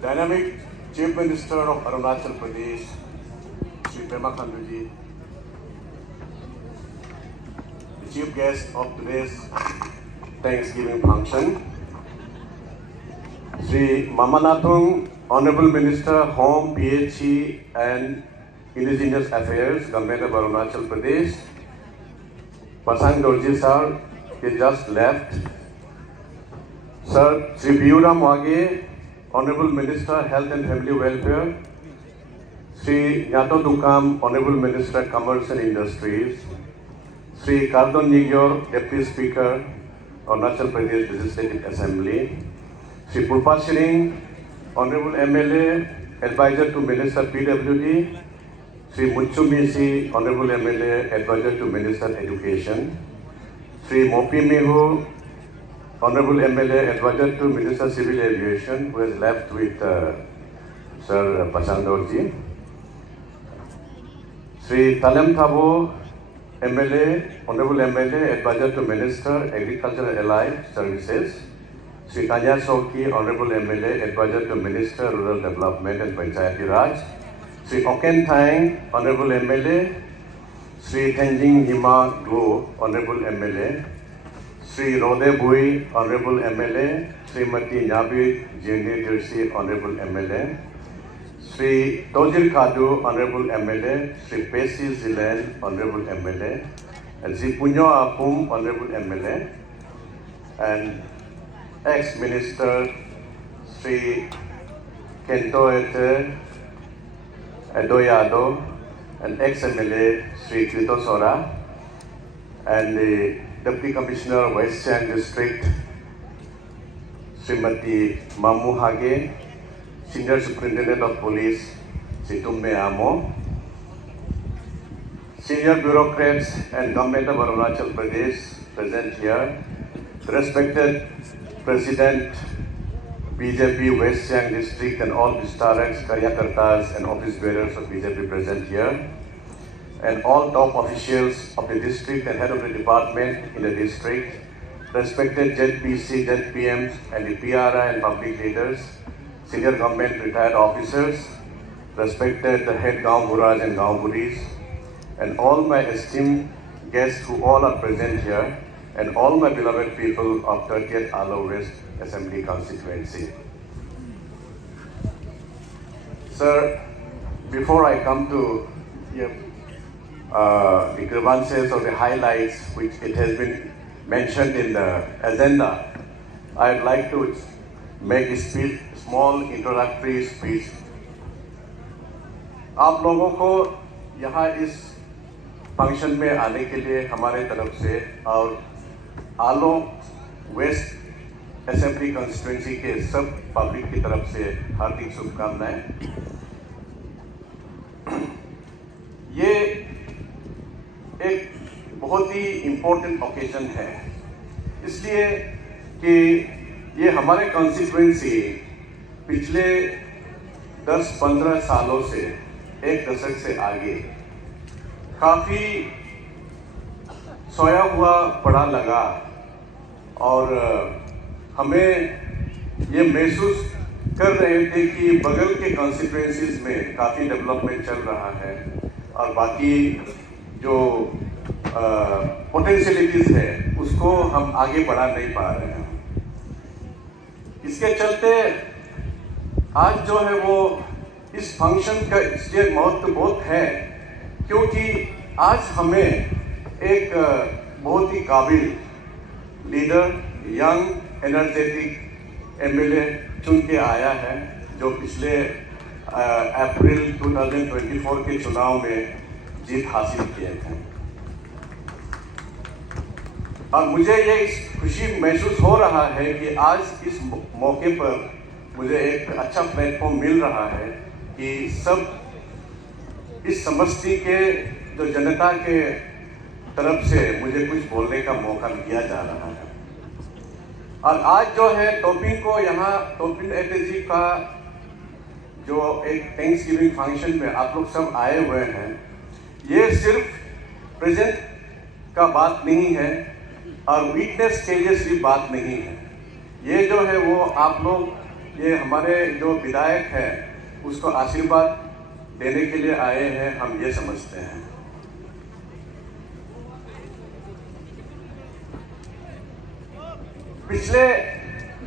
dynamic Chief Minister of Arunachal Pradesh, Sri Pema Khandu, the chief guest of today's Thanksgiving function, Sri Mamanathung, Honorable Minister, Home, PHE and Indigenous Affairs, Government of Arunachal Pradesh, Pasang Dorji sir, he just left. Sir, Sri Biyuram Wage, Honorable Minister, Health and Family Welfare, Sri Nyato Dukam, Honorable Minister, Commerce and Industries, Sri Kardon Nigyor, Deputy Speaker, Arunachal Pradesh Legislative Assembly, Sri Purpa Singh, Honorable MLA, Advisor to Minister PWD, Sri Muchu Misi, Honorable MLA, Advisor to Minister Education, Sri Mopi Mehu, Honorable MLA, Advisor to Minister Civil Aviation, who has left with Sir Pasang Dorji, Sri Talem Thabo, MLA, Honorable MLA, Advisor to Minister Agriculture and Allied Services, Sri Tanya Soki, Honorable MLA, Advisor to Minister Rural Development and Panchayati Raj, Sri Oken Thang, Honorable MLA, Sri Tenzing Hima Go, Honorable MLA, Sri Rode Bui, Honorable MLA, Srimati Nyabi Jeni Dirsi, Honorable MLA, Sri Tojir Kadu, Honorable MLA, Sri Pesi Zilan, Honorable MLA, and Sri Punyo Apum, Honorable MLA, and ex-Minister Sri Kento Ete Adoyado, and ex-MLA Sri Krito Sora, and the Deputy Commissioner of West Siang District Srimati Mamu Hage, Senior Superintendent of Police Sri Tumme Amo, Senior Bureaucrats and Government of Arunachal Pradesh present here, the respected President BJP West Siang District and all Vistaraks, Karyakartas and office bearers of BJP present here, and all top officials of the district and head of the department in the district, respected ZPC, ZPMs and the PRI and public leaders, senior government retired officers, respected the head Gaon Buraj and Gaon Buris, and all my esteemed guests who all are present here, and all my beloved people of 30th Alo West Assembly constituency. Sir, before I come to the grievances or the highlights which it has been mentioned in the agenda, I'd like to make a small introductory speech. आप लोगों को यहाँ इस function में आने के लिए हमारे तरफ से और आलो वेस्ट असेंबली कॉन्स्टिट्यूंसी के सब पब्लिक की तरफ से हार्दिक शुभकामनाएं। ये एक बहुत ही इम्पोर्टेंट ओकेजन है, इसलिए कि ये हमारे कॉन्स्टिट्यूंसी पिछले 10-15 सालों से एक दशक से आगे काफ़ी सोया हुआ पड़ा लगा और हमें ये महसूस कर रहे थे कि बगल के कॉन्स्टिट्यूंसीज में काफ़ी डेवलपमेंट चल रहा है और बाकी जो पोटेंशियलिटीज़ है उसको हम आगे बढ़ा नहीं पा रहे हैं। इसके चलते आज जो है वो इस फंक्शन का इसलिए महत्व बहुत है क्योंकि आज हमें एक बहुत ही काबिल लीडर, यंग एनर्जेटिक एमएलए चुन के आया है जो पिछले अप्रैल 2024 के चुनाव में जीत हासिल किए थे। और मुझे ये खुशी महसूस हो रहा है कि आज इस मौके पर मुझे एक अच्छा प्लेटफॉर्म मिल रहा है कि सब इस समष्टि के जो जनता के तरफ से मुझे कुछ बोलने का मौका दिया जा रहा है। और आज जो है टोपिंग को यहाँ टोपिंग एटेजी का जो एक थैंक्सगिविंग फंक्शन में आप लोग सब आए हुए हैं, ये सिर्फ प्रेजेंट का बात नहीं है और वीकनेस के लिए सिर्फ बात नहीं है। ये जो है वो आप लोग ये हमारे जो विधायक हैं उसको आशीर्वाद देने के लिए आए हैं, हम ये समझते हैं। पिछले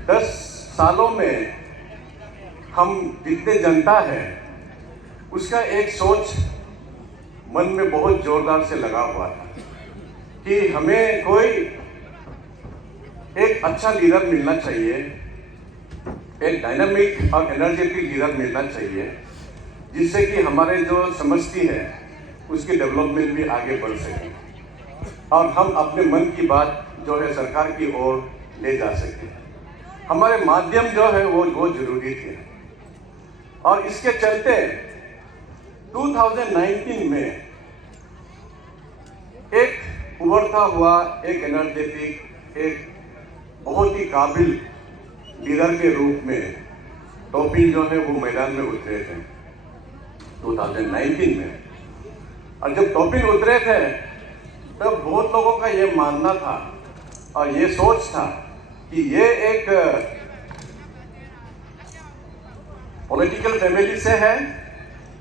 10 सालों में हम जितने जनता है उसका एक सोच मन में बहुत जोरदार से लगा हुआ था कि हमें कोई एक अच्छा लीडर मिलना चाहिए, एक डायनामिक और एनर्जेटिक लीडर मिलना चाहिए, जिससे कि हमारे जो समष्टि है उसकी डेवलपमेंट भी आगे बढ़ सके और हम अपने मन की बात जो है सरकार की ओर ले जा सके। हमारे माध्यम जो है वो बहुत जरूरी थे और इसके चलते 2019 में एक उभरता हुआ, एक एनर्जेटिक, एक बहुत ही काबिल लीडर के रूप में टोपिन जो है वो मैदान में उतरे थे 2019 में। और जब टोपिन उतरे थे तब बहुत लोगों का ये मानना था और ये सोच था कि ये एक पॉलिटिकल फैमिली से है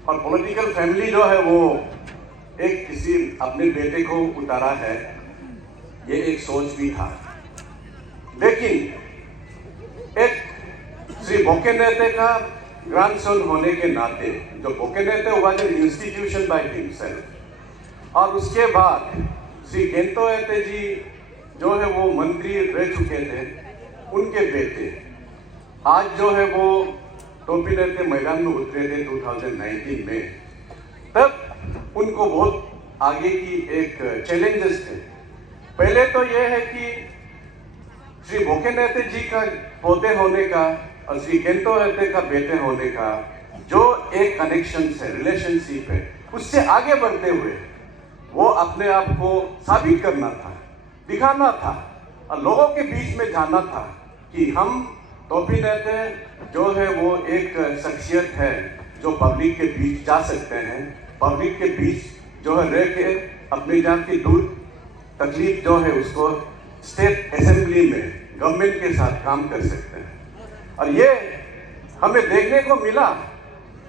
और पॉलिटिकल फैमिली जो है वो एक किसी अपने बेटे को उतारा है, ये एक सोच भी था। लेकिन एक श्री बोकेनेते का ग्रैंडसन होने के नाते, जो बोकेनेते हुआ जो इंस्टीट्यूशन बाय हिमसेल्फ, और उसके बाद श्री केंटोएते जी जो है वो मंत्री रह चुके थे, उनके बेटे आज जो है वो टोपिन के मैदान में उतरे थे 2019 में। तब उनको बहुत आगे की एक चैलेंजेस थे। पहले तो ये है कि श्री बोकेनेते जी का पोते होने का और श्री केंटोएते का बेटे होने का जो एक कनेक्शन है, रिलेशनशिप है, उससे आगे बढ़ते हुए वो अपने आप को साबित करना था, दिखाना था और लोगों के बीच में जाना था कि हम टोपिनेते जो है वो एक शख्सियत है जो पब्लिक के बीच जा सकते हैं, पब्लिक के बीच जो है रह के अपनी जान की दूर तकलीफ जो है उसको स्टेट असेंबली में गवर्नमेंट के साथ काम कर सकते हैं। और ये हमें देखने को मिला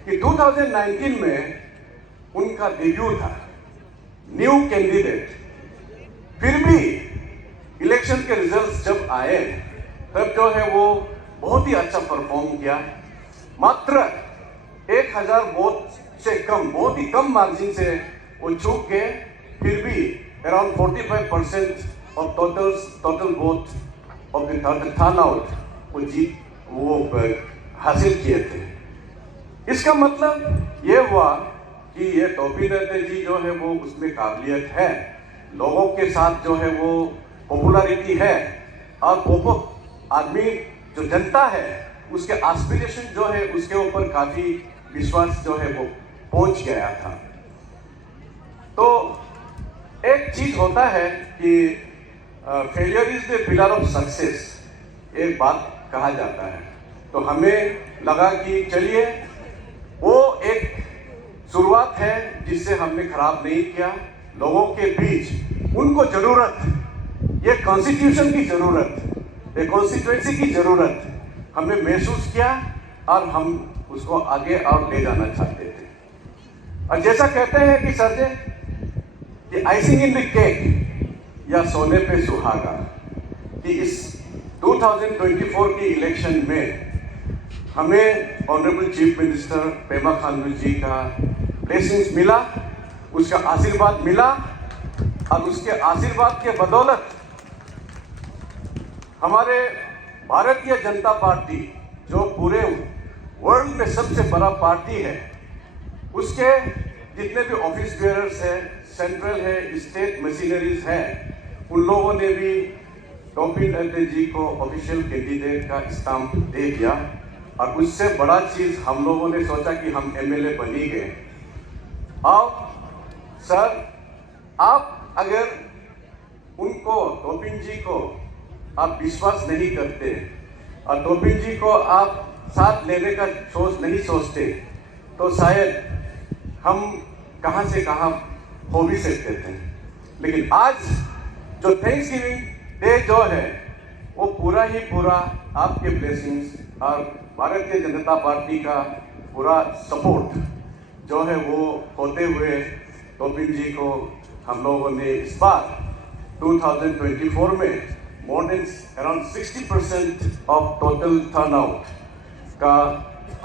कि 2019 में उनका डेब्यू था, न्यू कैंडिडेट। फिर भी इलेक्शन के रिजल्ट्स जब आए तब जो है वो बहुत ही अच्छा परफॉर्म किया। मात्र 1000 वोट से कम, बहुत ही कम मार्जिन से वो चूक गए, फिर भी around 45% of total vote of the turnout वो जीत वो हासिल किए थे। इसका मतलब ये हुआ कि ये टोपिनेते जी जो है वो उसमें काबिलियत है, लोगों के साथ जो है वो पॉपुलैरिटी है और आदमी जो जनता है उसके एस्पिरेशन जो है उसके ऊपर काफी विश्वास जो है वो पहुंच गया था। तो एक चीज होता है कि failure is the pillar of success, एक बात कहा जाता है। तो हमें लगा कि चलिए वो एक शुरुआत है जिससे हमने खराब नहीं किया। लोगों के बीच उनको जरूरत, ये कॉन्स्टिट्यूशन की जरूरत, ये कॉन्स्टिट्यूएंसी की जरूरत हमने महसूस किया और हम उसको आगे और ले जाना चाहते थे। और जैसा कहते हैं कि सर जी आइसिंग इन द केक या सोने पे सुहागा, कि इस 2024 की इलेक्शन में हमें honourable chief minister Pema Khandu ji का ब्लेसिंग्स मिला, उसका आशीर्वाद मिला और उसके आशीर्वाद के बदौलत हमारे भारतीय जनता पार्टी जो पूरे वर्ल्ड में सबसे बड़ा पार्टी है, उसके जितने भी ऑफिस बेयरर्स हैं, सेंट्रल है, स्टेट मशीनरीज हैं, उन लोगों ने भी टोपिनेते जी को ऑफिशियल कैंडिडेट का स्टाम्प दे दिया। और उससे बड़ा चीज हम लोगों ने सोचा कि हम एमएलए बन ही गए। अब सर आप अगर उनको, टोपिन जी को आप विश्वास नहीं करते और टोपिन जी को आप साथ लेने का नहीं सोचते, तो शायद हम कहां से कहां हो भी सकते थे। लेकिन आज जो थैंक्सगिविंग डे जो है वो पूरा ही पूरा आपके ब्लेसिंग्स, और भारतीय जनता पार्टी का पूरा सपोर्ट जो है वो होते हुए तोपिन जी को हम लोगों ने इस बार 2024 में more than around 60% of total turnout का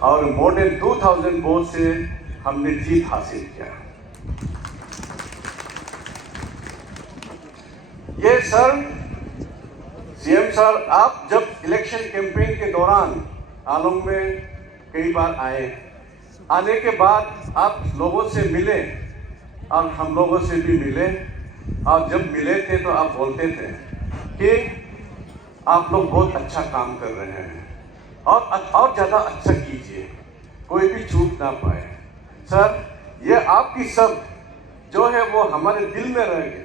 और मोर देन 2000 वोट से हमने जीत हासिल किया। ये सर सीएम सर, आप जब इलेक्शन कैंपेन के दौरान आलोंग में कई बार आने के बाद आप लोगों से मिले और हम लोगों से भी मिले, और जब मिले थे तो आप बोलते थे कि आप लोग बहुत अच्छा काम कर रहे हैं और ज़्यादा अच्छा कीजिए, कोई भी चूक ना पाए। सर, ये आपकी शब्द जो है वो हमारे दिल में रह गए।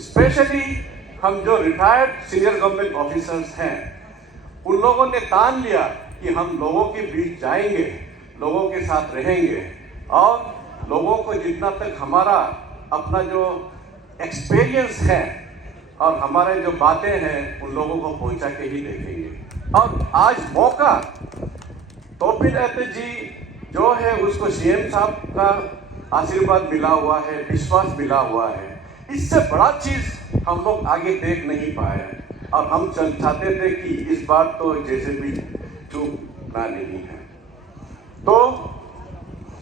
स्पेशली हम जो रिटायर्ड सीनियर गवर्नमेंट ऑफिसर्स हैं, उन लोगों ने ठान लिया कि हम लोगों के बीच जाएंगे, लोगों के साथ रहेंगे और लोगों को जितना तक हमारा अपना जो एक्सपीरियंस है और हमारे जो बातें हैं उन लोगों को पहुंचा के ही देखेंगे। और आज मौका तोपिन एते जी जो है उसको सीएम साहब का आशीर्वाद मिला हुआ है, विश्वास मिला हुआ है। इससे बड़ा चीज़ हम लोग आगे देख नहीं पाए और हम चाहते थे कि इस बार तो जैसे भी चूकना नहीं है। तो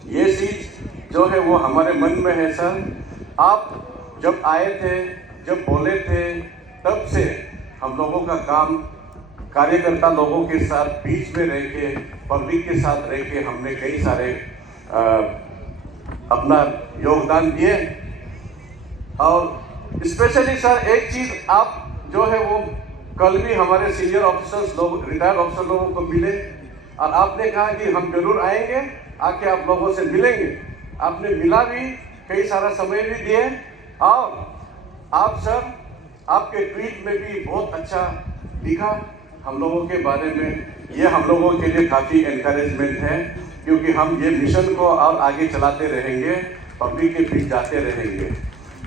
ये चीज़ जो है वो हमारे मन में है सर। आप जब आए थे, जब बोले थे, तब से हम लोगों का काम कार्यकर्ता लोगों के साथ बीच में रह के, पब्लिक के साथ रह के हमने कई सारे अपना योगदान दिए। और स्पेशली सर एक चीज़ आप जो है वो कल भी हमारे सीनियर ऑफिसर्स लोग, रिटायर्ड ऑफिसर लोगों को मिले और आपने कहा कि हम जरूर आएंगे, आके आप लोगों से मिलेंगे। आपने मिला भी, कई सारा समय भी दिए और आप सर आपके ट्वीट में भी बहुत अच्छा लिखा हम लोगों के बारे में। ये हम लोगों के लिए काफ़ी एनकरेजमेंट है क्योंकि हम ये मिशन को और आगे चलाते रहेंगे, पब्लिक के बीच जाते रहेंगे।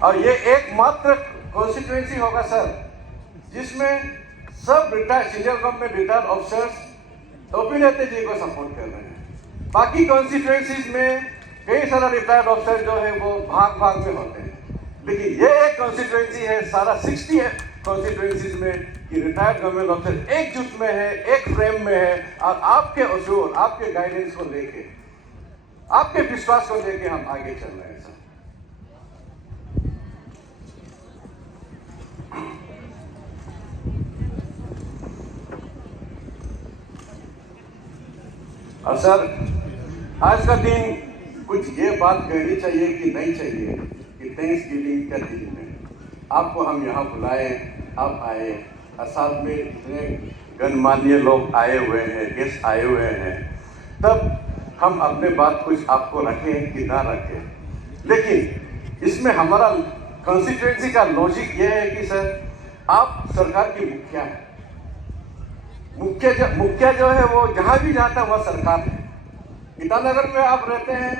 और ये एकमात्र कॉन्स्टिट्यूएंसी होगा सर जिसमें सब retired senior government retired officers Topin Ete ji को सपोर्ट कर रहे हैं। बाकी कॉन्स्टिट्यूएंसीज में कई सारा रिटायर्ड ऑफिसर जो है वो भाग में होते हैं, लेकिन ये एक कॉन्स्टिट्यूएंसी है सारा 60 कॉन्स्टिट्यूएंसीज में कि रिटायर्ड गवर्नमेंट ऑफिसर एकजुट में है, एक फ्रेम में है और आपके असूल, आपके गाइडेंस को लेके, आपके विश्वास को लेके हम आगे चल रहे हैं सर। और सर आज का दिन कुछ ये बात कहनी चाहिए कि नहीं चाहिए कि थैंक्सगिविंग के दिन में आपको हम यहाँ बुलाए, आप आए और साथ में इतने गणमान्य लोग आए हुए हैं, गेस्ट आए हुए हैं, तब हम अपने बात कुछ आपको रखें कि ना रखें। लेकिन इसमें हमारा कॉन्स्टिट्यूएंसी का लॉजिक ये है कि सर आप सरकार की मुखिया है। मुखिया जो है वो जहाँ भी जाता है वह सरकार है। ईटानगर में आप रहते हैं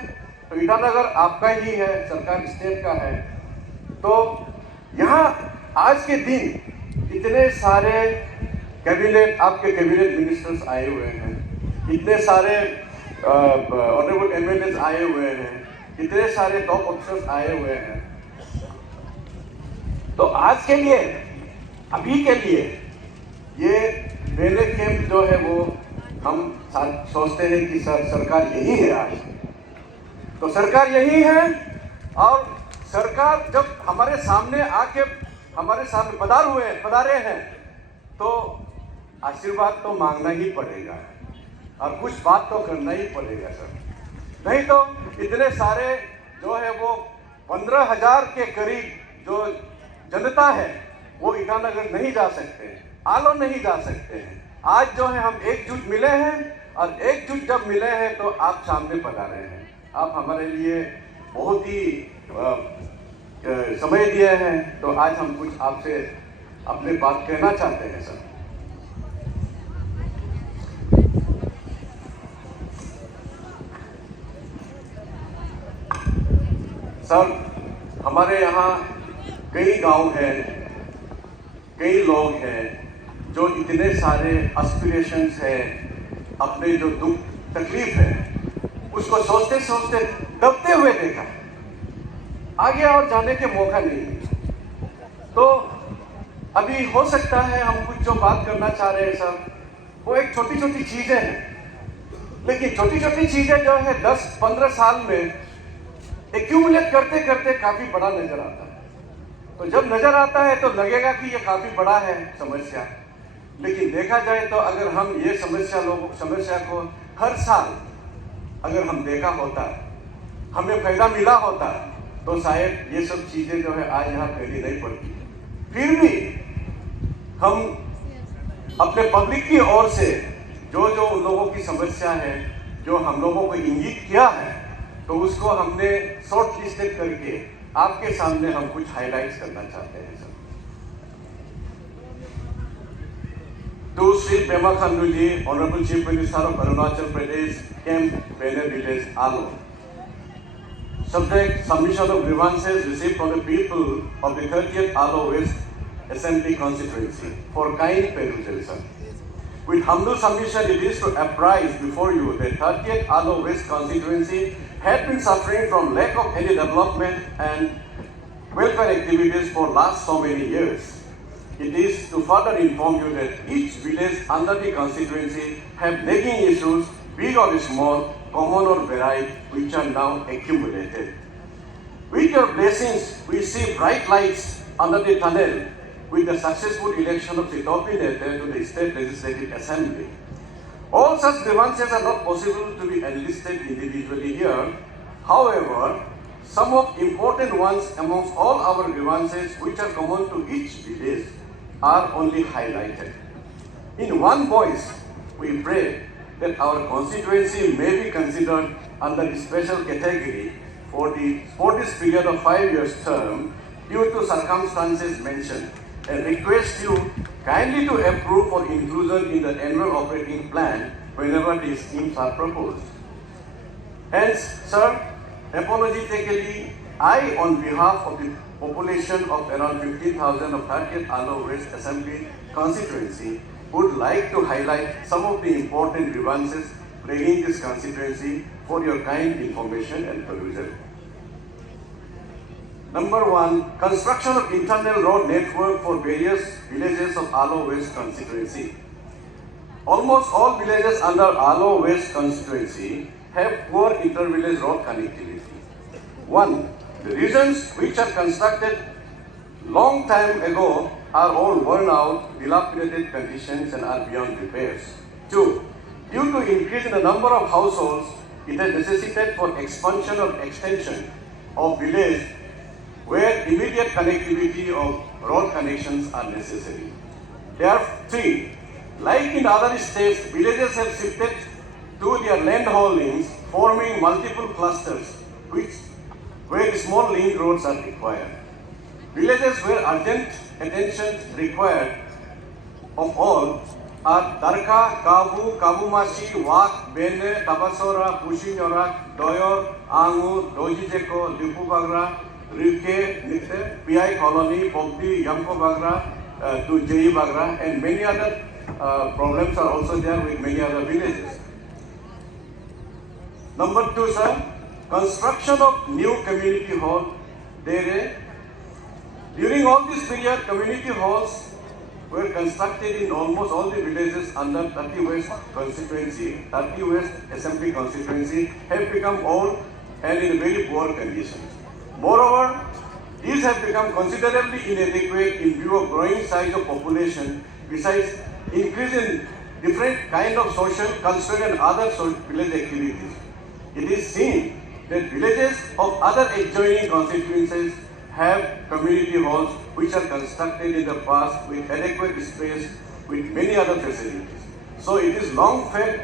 तो ईटानगर आपका ही है, सरकार स्टेट का है। तो यहाँ आज के दिन इतने सारे कैबिनेट, आपके कैबिनेट मिनिस्टर्स आए हुए हैं, इतने सारे ऑनरेबल एमएलएज आए हुए हैं, इतने सारे टॉप ऑफिसर्स आए हुए हैं। तो आज के लिए, अभी के लिए ये पहले कैंप जो है वो हम सोचते हैं कि सर सरकार यही है आज, तो सरकार यही है। और सरकार जब हमारे सामने आके हमारे सामने पधारे हैं तो आशीर्वाद तो मांगना ही पड़ेगा और कुछ बात तो करना ही पड़ेगा सर। नहीं तो इतने सारे जो है वो 15,000 के करीब जो जनता है वो ईटानगर नहीं जा सकते, आलो नहीं जा सकते हैं। आज जो है हम एकजुट मिले हैं और एकजुट जब मिले हैं तो आप सामने पधारे हैं। आप हमारे लिए बहुत ही समय दिए हैं, तो आज हम कुछ आपसे अपनी बात कहना चाहते हैं सर। सर हमारे यहाँ कई गांव हैं, कई लोग हैं जो इतने सारे एस्पिरेशंस हैं, अपने जो दुख तकलीफ है उसको सोचते सोचते दबते हुए देखा, आगे और जाने के मौका नहीं मिला। तो अभी हो सकता है हम कुछ जो बात करना चाह रहे हैं सर, वो एक छोटी छोटी चीजें हैं, लेकिन छोटी छोटी चीजें जो है 10-15 साल में एक्यूमुलेट करते करते काफी बड़ा नजर आता है। तो जब नजर आता है तो लगेगा कि ये काफी बड़ा है समस्या, लेकिन देखा जाए तो अगर हम ये समस्या को हर साल अगर हम देखा होता, हमें फायदा मिला होता, तो शायद ये सब चीजें जो है आज यहाँ फैली नहीं पड़ती। फिर भी हम अपने पब्लिक की ओर से जो जो उन लोगों की समस्या है, जो हम लोगों को इंगित किया है, तो उसको हमने शॉर्ट लिस्टेड करके आपके सामने हम कुछ हाइलाइट्स करना चाहते हैं sir. To Sri Pema Khandu ji, Honorable Chief Minister of Arunachal Pradesh, Camp Bene Village, Alo. Subject: submission of grievances received from the people of the 30th Alo West Assembly constituency for kind perusal, sir. With humble submission, it is to apprise before you that 30th Alo West constituency had been suffering from lack of any development and welfare activities for last so many years. It is to further inform you that each village under the constituency have nagging issues, big or small, common or varied, which are now accumulated. With your blessings, we see bright lights under the tunnel with the successful election of Sitopi Nete to the State Legislative Assembly. All such grievances are not possible to be enlisted individually here. However, some of important ones amongst all our grievances which are common to each village are only highlighted. In one voice, we pray that our constituency may be considered under the special category for this period of 5 years term due to circumstances mentioned, and request you kindly to approve for inclusion in the annual operating plan whenever these schemes are proposed. Hence, sir, apologetically, I, on behalf of the population of around 15,000 of 30th Alo West Assembly constituency, would like to highlight some of the important grievances plaguing this constituency for your kind information and perusal. Number 1, construction of internal road network for various villages of Alo West constituency. Almost all villages under Alo West constituency have poor inter-village road connectivity. 1, the regions which are constructed long time ago are all worn out, dilapidated conditions and are beyond repairs. 2, due to increase in the number of households, it has necessitated for expansion or extension of village where immediate connectivity of road connections are necessary. Therefore, 3, like in other states, villages have shifted to their land holdings, forming multiple clusters where small link roads are required. Villages where urgent attention required of all are Darka, Kabu, Kabumashi, Wak, Bene, Tabasora, Pushinyorak, Doyor, Angu, Dojijeko, Lipubagra, Rike, Nite, PI Colony, Pogdi, Yamko Bagra, to Jai Bagra, and many other problems are also there with many other villages. Number 2, sir, construction of new community hall. During all this period, community halls were constructed in almost all the villages under 30 West constituency, 30 West Assembly constituency have become old and in very poor conditions. Moreover, these have become considerably inadequate in view of growing size of population, besides increase in different kind of social, cultural and other village activities. It is seen that villages of other adjoining constituencies have community halls which are constructed in the past with adequate space with many other facilities. So it is long felt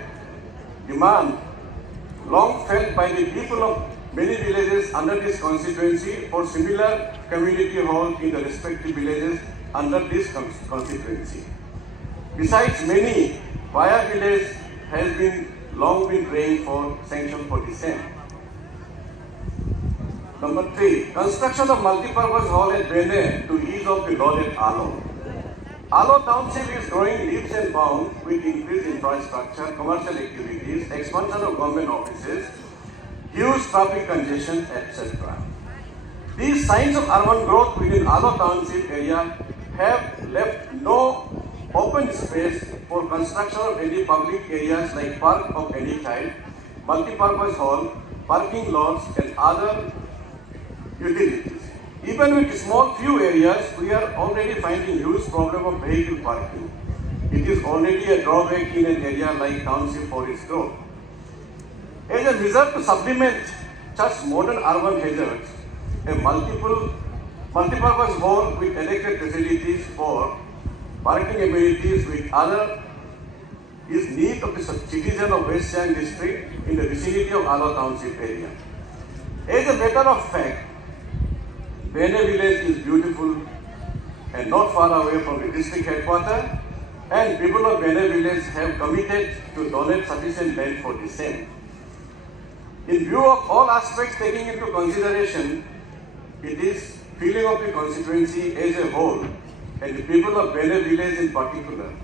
demand, long felt by the people of many villages under this constituency for similar community halls in the respective villages under this constituency. Besides, many via village has been long been praying for sanction for the same. Number 3, construction of multi-purpose hall at Bene to ease of the load at Alo. Alo township is growing leaps and bounds with increased infrastructure, commercial activities, expansion of government offices, huge traffic congestion, etc. These signs of urban growth within Alo Township area have left no open space for construction of any public areas like park of any type, multi-purpose hall, parking lots and other utilities. Even with small few areas, we are already finding huge problem of vehicle parking. It is already a drawback in an area like Township for its growth. As a measure to supplement such modern urban hazards, a multi-purpose hall with electric facilities for parking amenities with other is need of the citizen of West Siang district in the vicinity of Alo Township area. As a matter of fact, Bene village is beautiful and not far away from the district headquarters, and people of Bene village have committed to donate sufficient land for the same. In view of all aspects taking into consideration, it is feeling of the constituency as a whole and the people of Bene village in particular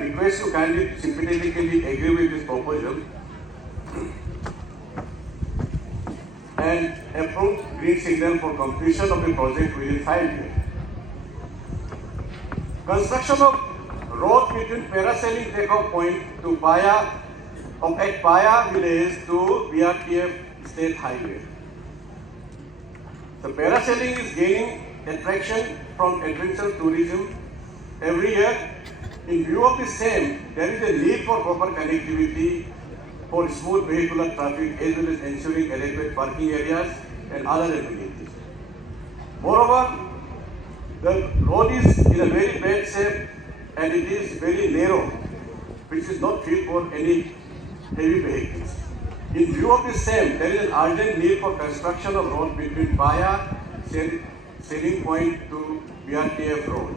request to kindly sympathetically agree with this proposal and approve green signal for completion of the project within 5 years. Construction of road between Parasailing takeoff point to at Paya village to BRTF State Highway. The parasailing is gaining attraction from adventure tourism every year. In view of the same, there is a need for proper connectivity for smooth vehicular traffic as well as ensuring adequate parking areas and other amenities. Moreover, the road is in a very bad shape and it is very narrow, which is not fit for any heavy vehicles. In view of the same, there is an urgent need for construction of road between Paya Sailing Point to BRTF Road.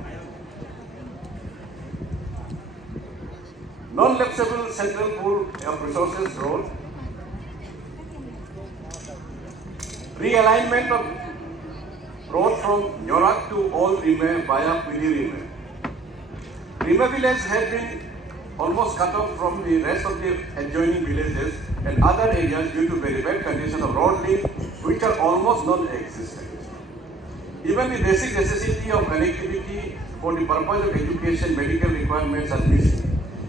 Non-lapsable Central Pool of Resources Road. Realignment of road from Nyorak to Old Rime via Pili Rime. Rime village has been almost cut off from the rest of the adjoining villages and other areas due to very bad condition of road link, which are almost non-existent. Even the basic necessity of connectivity for the purpose of education, medical requirements are missing.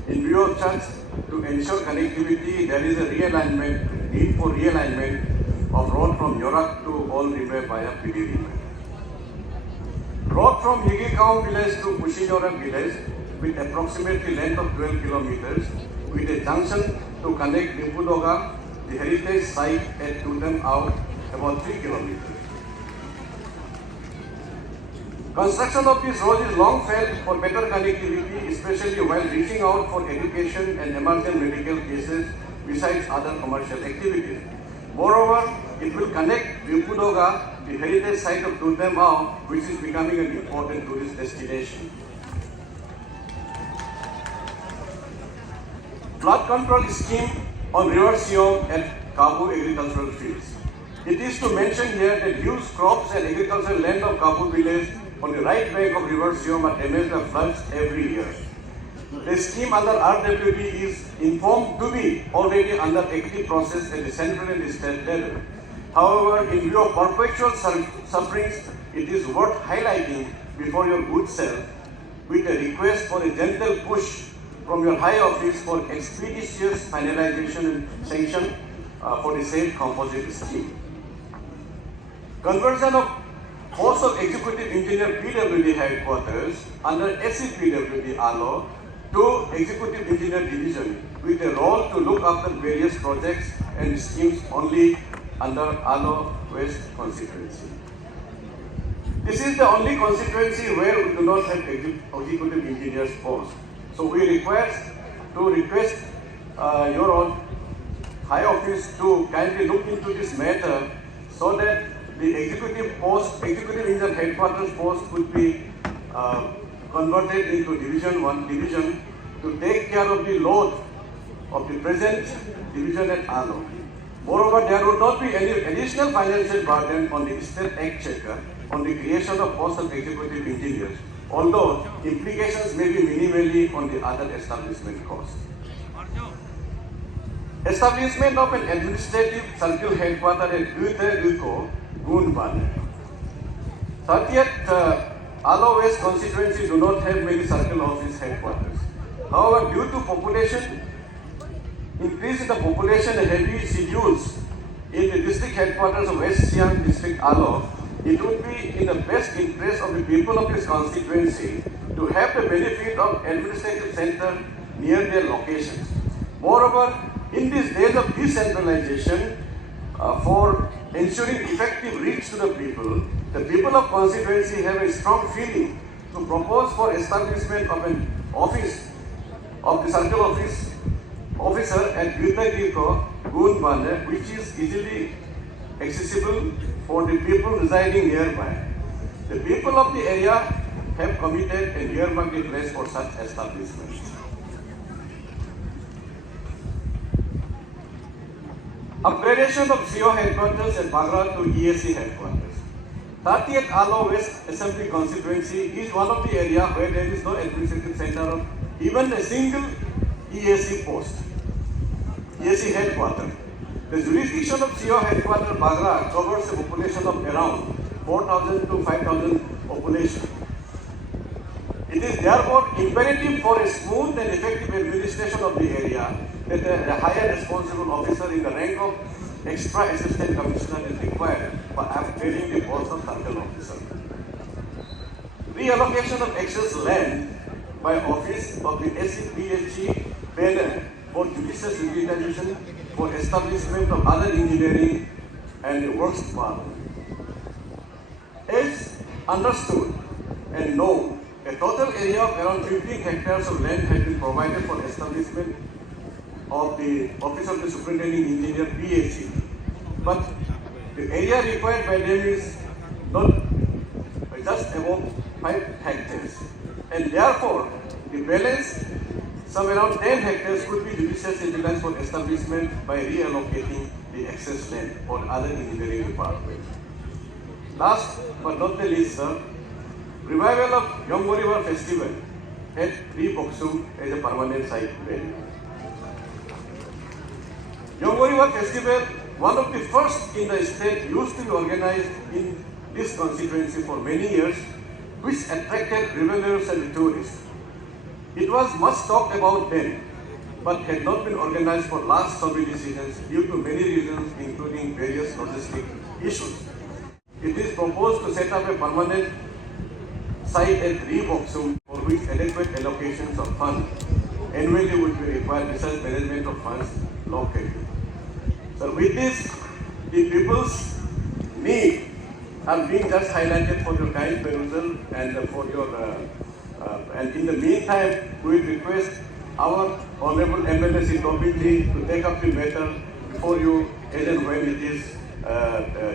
In view of such, to ensure connectivity, there is a need for realignment of road from Nyorak to Old Rime via Pili Rime. Road from Yigikaung village to Pushinyorak village with approximately length of 12 kilometers with a junction to connect Limpudoga, the heritage site at Tutam out about 3 kilometers. Construction of this road is long felt for better connectivity, especially while reaching out for education and emergent medical cases besides other commercial activities. Moreover, it will connect Limpudoga, the heritage site of Tutam, which is becoming an important tourist destination. Flood control scheme on River Siong at Kabu agricultural fields. It is to mention here that huge crops and agricultural land of Kabu village on the right bank of River Siong are damaged by floods every year. The scheme under RWD is informed to be already under active process at the central and state level. However, in view of perpetual sufferings, it is worth highlighting before your good self with a request for a gentle push from your high office for expeditious finalization and sanction for the same composite scheme. Conversion of post of Executive Engineer PWD headquarters under SCPWD Alo to Executive Engineer Division with a role to look after various projects and schemes only under Alo West constituency. This is the only constituency where we do not have Executive Engineer's post. So we request your own high office to kindly look into this matter so that the executive engineer headquarters post could be converted into Division 1 division to take care of the load of the present division at Alo. Moreover, there would not be any additional financial burden on the state exchequer on the creation of post of executive engineers, although implications may be minimally on the other establishment costs. Establishment of an administrative circle headquarters at Guko, Gunban. 30th Alo West constituency do not have many circle office headquarters. However, due to population, increase in the population and heavy schedules in the district headquarters of West Siam District Alo, it would be in the best interest of the people of this constituency to have the benefit of administrative center near their locations. Moreover, in these days of decentralization, for ensuring effective reach to the people of constituency have a strong feeling to propose for establishment of an office of the circle officer at Gitagiko, Gunbane, which is easily accessible for the people residing nearby. The people of the area have committed a earmarked place for such establishment. Upgradation of CO headquarters at Bagra to EAC headquarters. 30th Alo West Assembly constituency is one of the areas where there is no administrative center of even a single EAC post, EAC headquarters. The jurisdiction of CO headquarters Bagra covers a population of around 4,000 to 5,000 population. It is therefore imperative for a smooth and effective administration of the area that a higher responsible officer in the rank of extra assistant commissioner is required for upgrading the post of circle officer. Reallocation of excess land by office of the SCPHG banner for judicious utilization for establishment of other engineering and works department. As understood and known, a total area of around 15 hectares of land has been provided for establishment of the Office of the Superintending Engineer PAC. But the area required by them is not just above 5 hectares. And therefore, the balance, some around 10 hectares, could be judiciously utilized for establishment by reallocating the excess land for other engineering departments. Last but not the least, sir, revival of Yongoriwa Festival at Boksum as a permanent site venue. Yongoriwa Festival, one of the first in the state, used to be organized in this constituency for many years, which attracted revelers and tourists. It was much talked about then, but had not been organized for last so many seasons due to many reasons, including various logistic issues. It is proposed to set up a permanent site at Boksum for which adequate allocations of funds annually would be required besides management of funds locally. So with this, the people's need are being just highlighted for your kind perusal and for your and in the meantime, we request our Honorable MLA Sri Tobinji to take up the matter before you as and when it is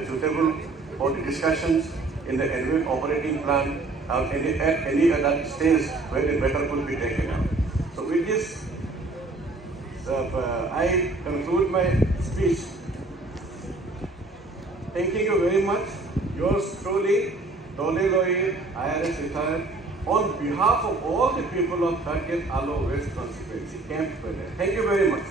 suitable for the discussions in the annual operating plan or at any other stage where the matter could be taken up. So with this, I conclude my speech. Thank you very much. Yours truly, Dole Loy, IRS retired, on behalf of all the people of 30th Alo West constituency, Camp Bene. Thank you very much.